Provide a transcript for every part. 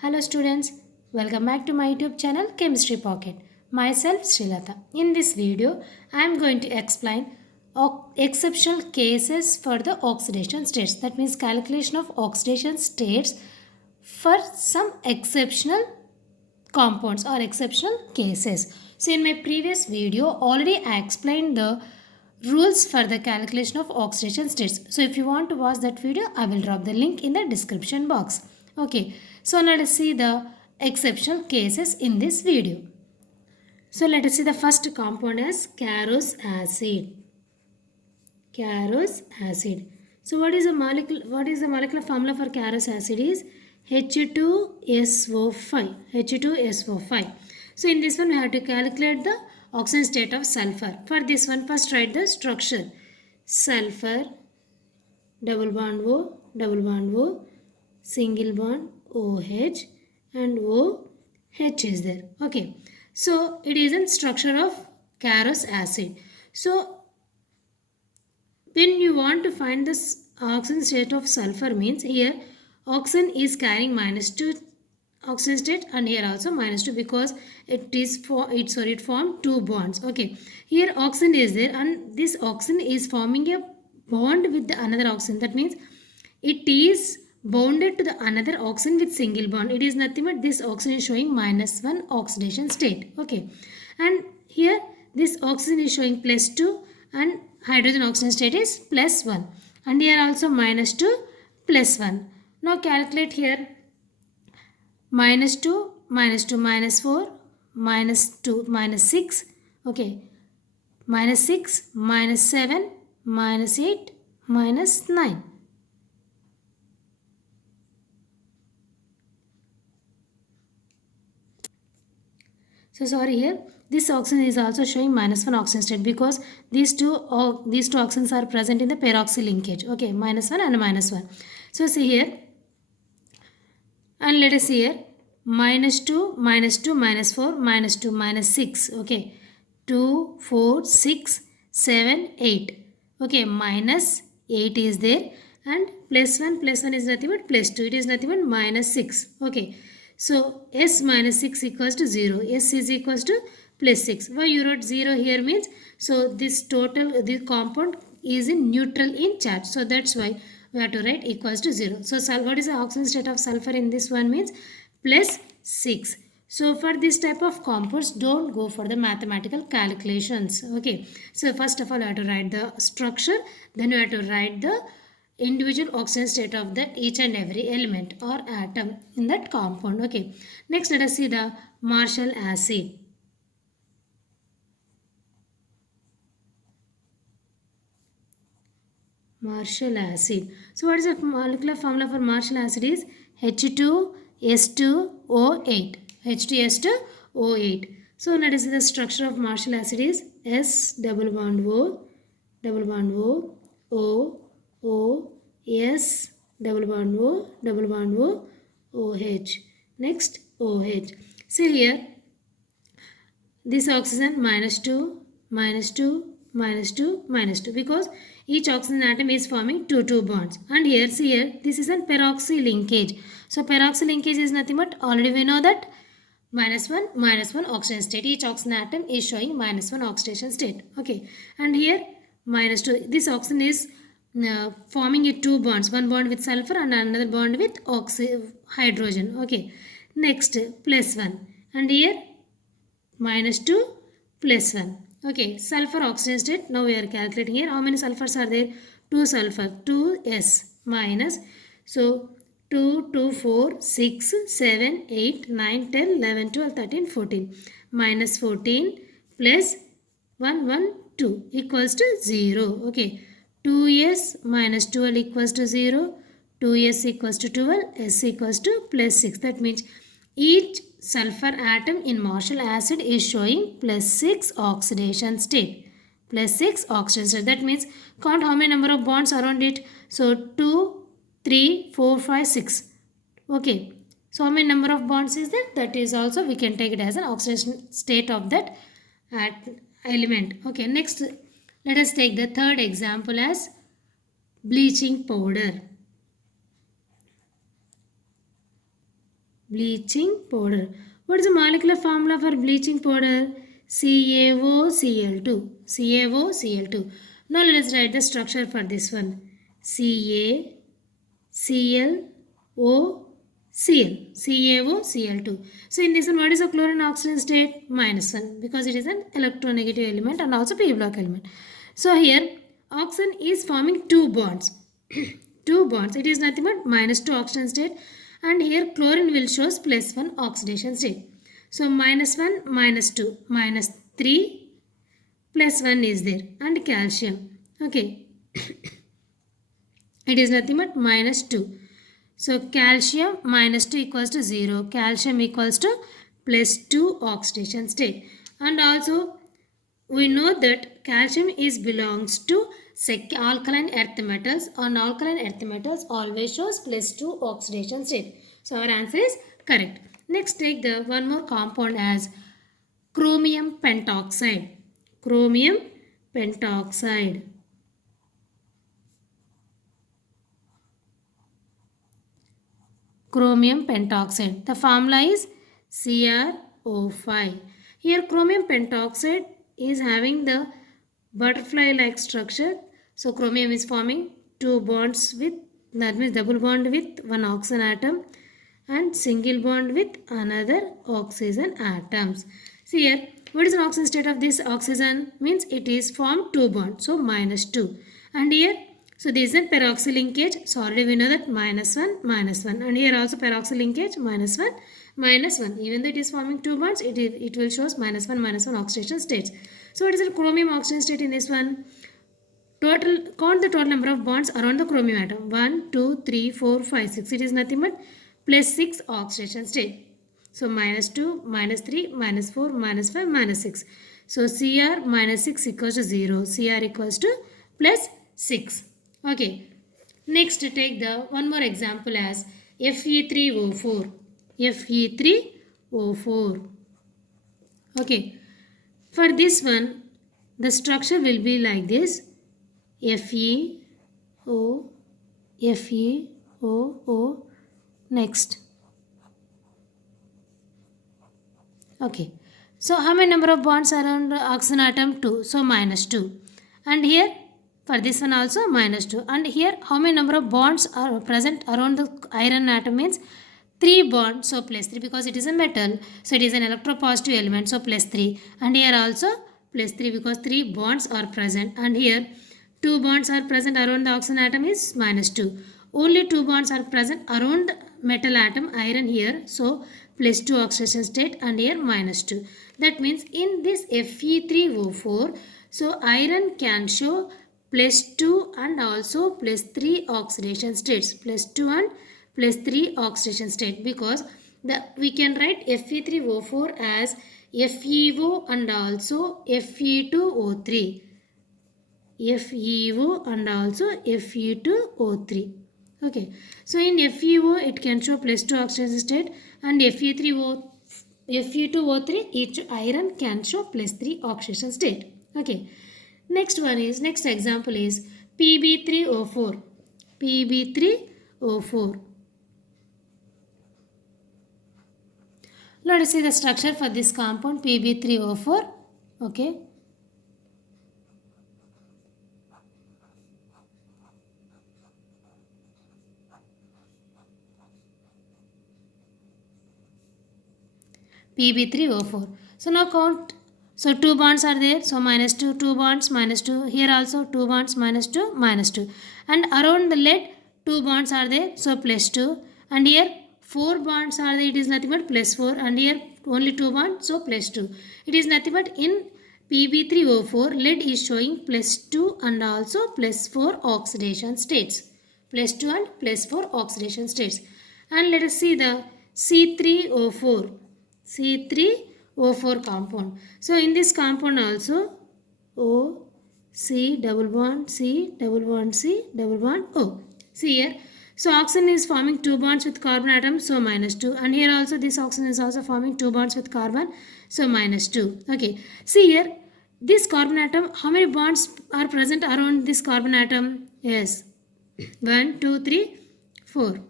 Hello students, welcome back to my YouTube channel Chemistry Pocket. Myself Sreelatha. In this video, I am going to explain exceptional cases for the oxidation states. That means calculation of oxidation states for some exceptional compounds or exceptional cases. So in my previous video, already I explained the rules for the calculation of oxidation states. So if you want to watch that video, I will drop the link in the description box. Okay, so now let's see the exceptional cases in this video. So let us see the first compound as carous acid. Carous acid. So what is the molecular formula for carous acid is H2SO5. H2SO5. So in this one we have to calculate the oxidation state of sulfur. For this one first write the structure. Sulfur, double bond O, single bond OH and OH is there. Okay. So it is a structure of carous acid. So when you want to find this oxidation state of sulfur means here oxygen is carrying -2 oxidation state and here also -2 because it formed two bonds. Okay, here oxygen is there and this oxygen is forming a bond with the another oxygen. That means it is bonded to the another oxygen with single bond. It is nothing but this oxygen is showing -1 oxidation state. Okay, and here this oxygen is showing +2 and hydrogen oxygen state is +1 and here also -2 +1. Now calculate here -2 -2 -4 -2 -6. Okay, -6 -7 -8 -9. So sorry, here this oxygen is also showing -1 oxygen state because these two oxygens are present in the peroxy linkage. Okay, -1 and -1. So see here and let us see here -2 -2 -4 -2 -6. Okay, 2 4 6 7 8. Okay, -8 is there and +1 is nothing but +2. It is nothing but -6. Okay. So S -6 equals to 0. S is equals to +6. Why you wrote 0 here means, so this compound is in neutral in charge. So that's why we have to write equals to 0. So what is the oxidation state of sulfur in this one means +6. So for this type of compounds, don't go for the mathematical calculations. Okay. So first of all, you have to write the structure. Then you have to write the individual oxidation state of the each and every element or atom in that compound. Okay, next let us see the Marshall acid. Marshall acid. So what is the molecular formula for Marshall acid is H2S2O8. H2S2O8. So let us see the structure of Marshall acid is S double bond O O S double bond O OH. Next OH. See here this oxygen -2 -2 -2 -2 because each oxygen atom is forming two bonds. And here see here this is a peroxy linkage. So peroxy linkage is nothing but already we know that -1 -1 oxidation state. Each oxygen atom is showing -1 oxidation state. Okay, and here -2. This oxygen is forming two bonds, one bond with sulfur and another bond with hydrogen. Okay, next +1 and here -2 +1. Okay, sulfur oxidation state. Now we are calculating here how many sulfurs are there. 2 sulfur, 2s minus, so 2 2 4 6 7 8 9 10 11 12 13 14 -14 plus 1 1 2 equals to 0. Okay, 2s minus 12 equals to 0, 2s equals to 12, s equals to +6. That means each sulfur atom in Marshall acid is showing +6 oxidation state. +6 oxidation state. That means count how many number of bonds around it. So 2, 3, 4, 5, 6. Okay. So how many number of bonds is there? That is also we can take it as an oxidation state of that element. Okay. Next let us take the third example as bleaching powder. Bleaching powder. What is the molecular formula for bleaching powder? CaOCl2. CaOCl2. Now let us write the structure for this one. CaClO CaOCl2. So in this one, what is the chlorine oxidation state? -1, because it is an electronegative element and also p block element. So here oxygen is forming two bonds. Two bonds. It is nothing but -2 oxidation state, and here chlorine will shows +1 oxidation state. So -1 -2 -3 +1 is there, and calcium. Okay, it is nothing but -2. So calcium -2 equals to 0. Calcium equals to +2 oxidation state. And also we know that calcium is belongs to alkaline earth metals, and alkaline earth metals always shows +2 oxidation state. So our answer is correct. Next, take the one more compound as chromium pentoxide. Chromium pentoxide. Chromium pentoxide. The formula is CrO5. Here chromium pentoxide is having the butterfly like structure. So chromium is forming two bonds with, that means double bond with one oxygen atom and single bond with another oxygen atoms. See here, what is an oxygen state of this oxygen? Means it is formed two bonds, so -2. And here, so this is a peroxy linkage. So already we know that -1 -1, and here also peroxy linkage -1 -1. Even though it is forming two bonds, it will shows -1 -1 oxidation states. So what is the chromium oxidation state in this one? Total, count the total number of bonds around the chromium atom. 1, 2, 3, 4, 5, 6. It is nothing but +6 oxidation state. So -2, -3, -4, -5, -6. So Cr -6 equals to 0. Cr equals to +6. Okay. Next, take the one more example as Fe3O4. Fe3O4. Okay. For this one, the structure will be like this. FeO, FeOO. Next. Okay. So how many number of bonds around oxygen atom? 2. So -2. And here for this one also -2. And here how many number of bonds are present around the iron atom? Means 3 bonds. So +3, because it is a metal. So it is an electropositive element. So +3. And here also +3, because 3 bonds are present. And here 2 bonds are present around the oxygen atom is -2. Only 2 bonds are present around metal atom iron here. So +2 oxidation state, and here -2. That means in this Fe3O4, so iron can show +2 and also +3 oxidation states. +2 and +3 oxidation state, because we can write Fe3O4 as FeO and also Fe2O3. FeO and also Fe2O3. Okay, so in FeO it can show +2 oxidation state, and Fe2O3 each iron can show +3 oxidation state. Okay, next example is Pb3O4. Pb3O4. Let us see the structure for this compound Pb3O4. Okay. Pb3O4. So now count. So 2 bonds are there. So -2, 2 bonds, -2. Here also 2 bonds, -2, -2. And around the lead 2 bonds are there. So +2. And here 4 bonds are there. It is nothing but +4. And here only 2 bonds. So +2. It is nothing but in Pb3O4 lead is showing +2 and also +4 oxidation states. +2 and +4 oxidation states. And let us see the C3O4. C3O4 compound. So in this compound also O, C double bond, C double bond, C double bond, O. See here. So oxygen is forming 2 bonds with carbon atom, so -2. And here also this oxygen is also forming 2 bonds with carbon, so -2. Okay. See here. This carbon atom, how many bonds are present around this carbon atom? Yes. 1, 2, 3, 4.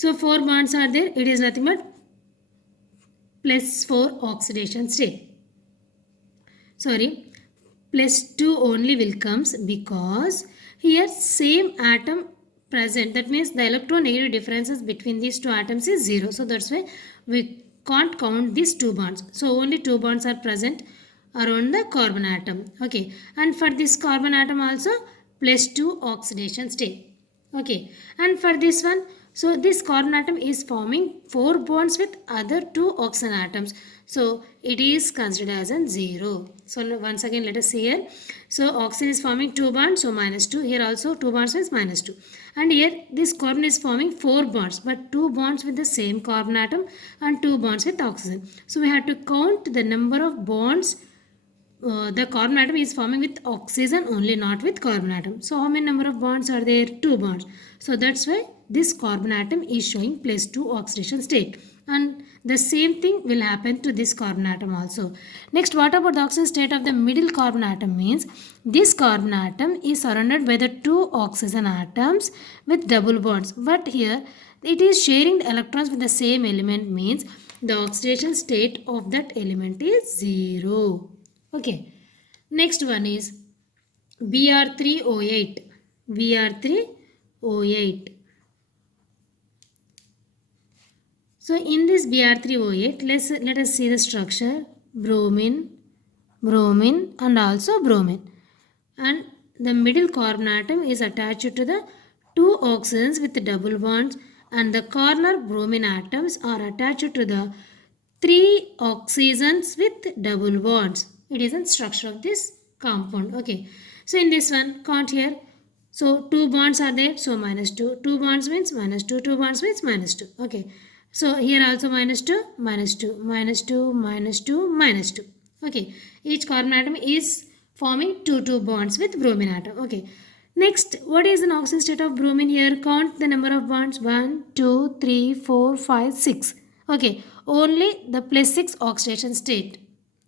So 4 bonds are there. It is nothing but plus 4 oxidation state. Sorry, plus 2 only will comes because here same atom present. That means the electronegative differences between these two atoms is 0. So that's why we can't count these 2 bonds. So only 2 bonds are present around the carbon atom. Okay, and for this carbon atom also plus 2 oxidation state. Okay, and for this one, so this carbon atom is forming 4 bonds with other 2 oxygen atoms. So it is considered as a 0. So once again let us see here. So oxygen is forming 2 bonds, so minus 2. Here also 2 bonds means minus 2. And here this carbon is forming 4 bonds, but 2 bonds with the same carbon atom and 2 bonds with oxygen. So we have to count the number of bonds the carbon atom is forming with oxygen only, not with carbon atom. So how many number of bonds are there? 2 bonds. So that's why this carbon atom is showing plus 2 oxidation state. And the same thing will happen to this carbon atom also. Next, what about the oxidation state of the middle carbon atom? Means this carbon atom is surrounded by the 2 oxygen atoms with double bonds. But here it is sharing the electrons with the same element, means the oxidation state of that element is 0. Okay, next one is Br3O8. Br3O8. So in this Br3O8, let us see the structure: bromine, bromine, and also bromine. And the middle carbon atom is attached to the 2 oxygens with double bonds, and the corner bromine atoms are attached to the 3 oxygens with double bonds. It is the structure of this compound. Okay, so in this one, count here. So 2 bonds are there, so minus 2. 2 bonds means minus 2. 2 bonds means minus 2. Okay, so here also minus 2, minus 2, minus 2, minus 2, minus 2. Okay, each carbon atom is forming 2 bonds with bromine atom. Okay, next, what is the oxidation state of bromine? Here count the number of bonds: 1, 2, 3, 4, 5, 6. Okay, only the plus 6 oxidation state.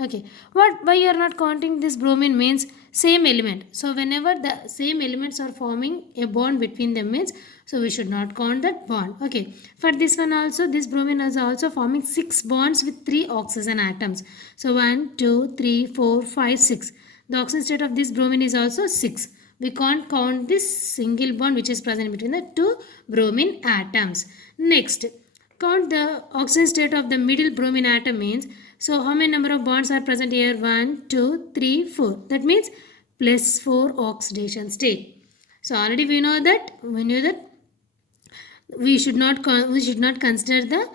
Okay, why you are not counting this bromine? Means same element. So whenever the same elements are forming a bond between them, means so we should not count that bond. Okay, for this one also, this bromine is also forming 6 bonds with 3 oxygen atoms. So 1, 2, 3, 4, 5, 6. The oxidation state of this bromine is also 6. We can't count this single bond which is present between the 2 bromine atoms. Next, count the oxidation state of the middle bromine atom. Means so how many number of bonds are present here? 1, 2, 3, 4. That means plus 4 oxidation state. So already we knew that we should not consider the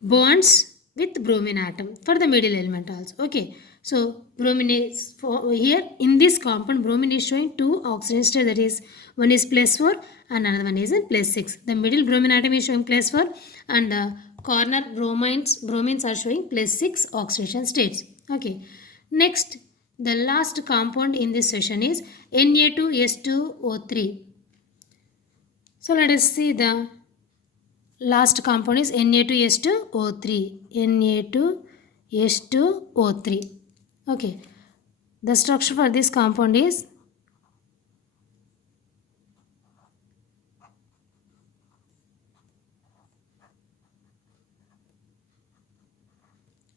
bonds with bromine atom for the middle element also. Okay, so bromine is here in this compound, bromine is showing 2 oxidation state, that is one is plus 4 and another one is in plus 6. The middle bromine atom is showing plus 4 and corner bromines are showing plus 6 oxidation states. Okay, next, the last compound in this session is Na2S2O3. So let us see the last compound is Na2S2O3. Na2S2O3. Okay, the structure for this compound is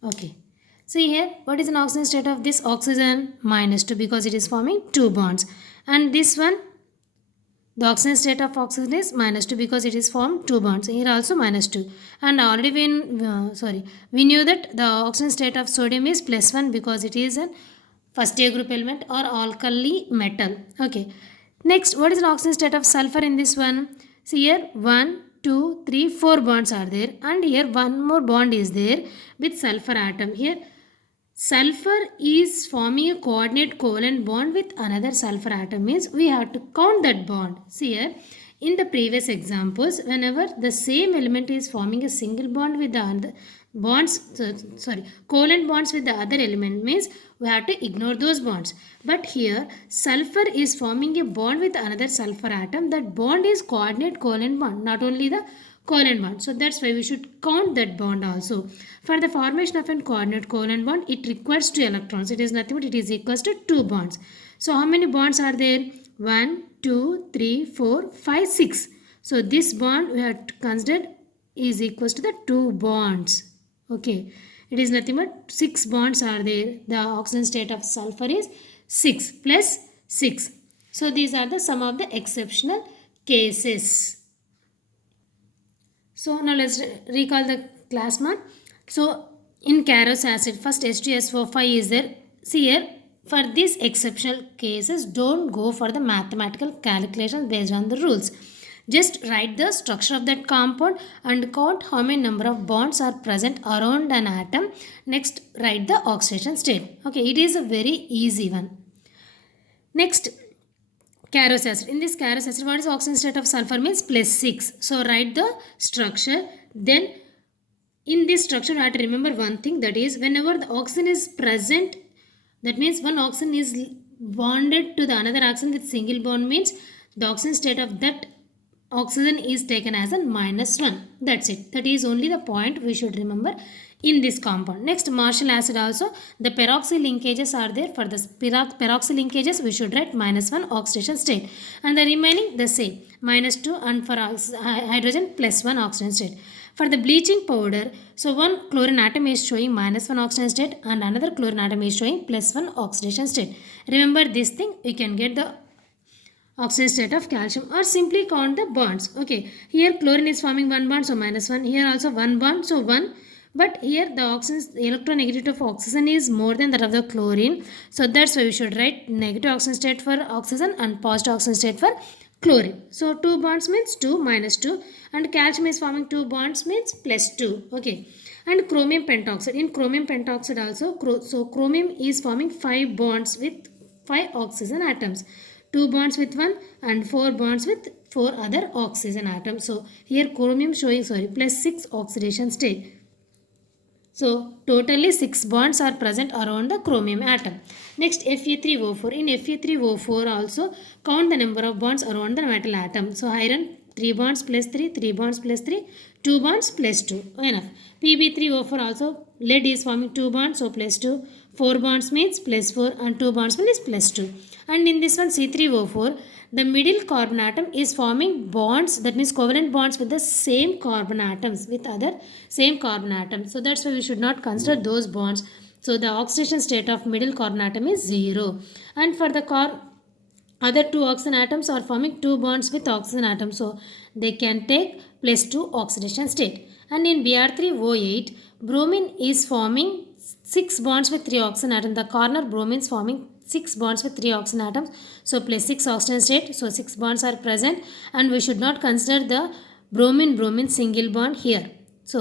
okay. See here, what is an oxidation state of this oxygen? Minus 2, because it is forming 2 bonds. And this one, the oxidation state of oxygen is minus 2 because it is formed 2 bonds. Here also minus 2. And already we knew that the oxidation state of sodium is plus 1 because it is an first A group element or alkali metal. Okay. Next, what is the oxidation state of sulfur in this one? See here, 1, 2, 3, 4 bonds are there, and here one more bond is there with sulfur atom. Here sulfur is forming a coordinate covalent bond with another sulfur atom, means we have to count that bond. See here, in the previous examples, whenever the same element is forming a single bond with the other covalent bonds with the other element, means we have to ignore those bonds. But here sulfur is forming a bond with another sulfur atom. That bond is coordinate covalent bond, not only the covalent bond. So that's why we should count that bond also. For the formation of an coordinate covalent bond, it requires 2 electrons. It is nothing but it is equals to 2 bonds. So how many bonds are there? 1, 2, 3, 4, 5, 6. So this bond we have considered is equals to the 2 bonds. Okay, it is nothing but 6 bonds are there. The oxygen state of sulfur is 6 plus 6. So these are the some of the exceptional cases. So now let's recall the class mark. So in Carros acid, first H2SO5 is there. See here, for these exceptional cases, don't go for the mathematical calculations based on the rules. Just write the structure of that compound and count how many number of bonds are present around an atom. Next, write the oxidation state. Okay, it is a very easy one. Next, Carros acid. In this Carros acid, what is oxidation state of sulfur means plus 6. So write the structure. Then in this structure, I have to remember one thing, that is whenever the oxygen is present, that means one oxygen is bonded to the another oxygen with single bond, means the oxygen state of that oxygen is taken as a -1. That's it. That is only the point we should remember in this compound. Next, Marshall acid also, the peroxy linkages are there. For the peroxy linkages, we should write -1 oxidation state, and the remaining the same, -2, and for hydrogen +1 oxidation state. For the bleaching powder, so one chlorine atom is showing -1 oxidation state and another chlorine atom is showing +1 oxidation state. Remember this thing, we can get the oxidation state of calcium, or simply count the bonds. Okay, here chlorine is forming one bond, so -1. Here also one bond, so 1. But here the oxygen, electronegativity of oxygen is more than that of the chlorine. So that's why we should write negative oxidation state for oxygen and positive oxidation state for chlorine. So 2 bonds means 2 -2, and calcium is forming 2 bonds means +2. Okay, and chromium pentoxide. In chromium pentoxide also, so chromium is forming 5 bonds with 5 oxygen atoms. 2 bonds with 1 and 4 bonds with 4 other oxygen atoms. So here chromium showing +6 oxidation state. So totally 6 bonds are present around the chromium atom. Next, Fe3O4. In Fe3O4 also count the number of bonds around the metal atom. So iron 3 bonds +3, 3 bonds +3, 2 bonds +2. Enough. Pb3O4 also, lead is forming 2 bonds, so +2. 4 bonds means +4 and 2 bonds means +2. And in this one C3O4, the middle carbon atom is forming bonds, that means covalent bonds with the same carbon atoms, with other same carbon atoms. So that's why we should not consider those bonds. So the oxidation state of middle carbon atom is 0. And for the other 2 oxygen atoms are forming 2 bonds with oxygen atoms, so they can take +2 oxidation state. And in Br3O8, bromine is forming 6 bonds with 3 oxygen atoms. The corner bromine is forming 6 bonds with 3 oxygen atoms, so +6 oxidation state, so 6 bonds are present, and we should not consider the bromine single bond here. So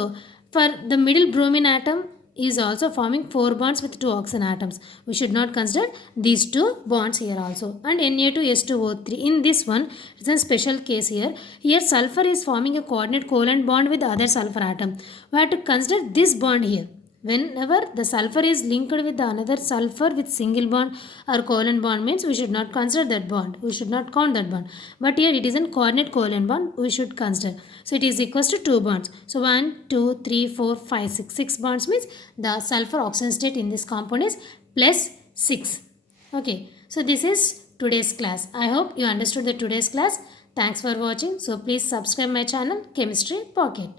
for the middle bromine atom is also forming 4 bonds with 2 oxygen atoms. We should not consider these 2 bonds here also. And Na2S2O3, in this one, it's a special case here. Here sulfur is forming a coordinate covalent bond with the other sulfur atom. We have to consider this bond here. Whenever the sulfur is linked with the another sulfur with single bond or covalent bond, means we should not consider that bond. We should not count that bond. But here it is a coordinate covalent bond, we should consider. So it is equals to 2 bonds. So 1, 2, 3, 4, 5, 6. 6 bonds means the sulfur oxidation state in this compound is +6. Okay. So this is today's class. I hope you understood the today's class. Thanks for watching. So please subscribe my channel Chemistry Pocket.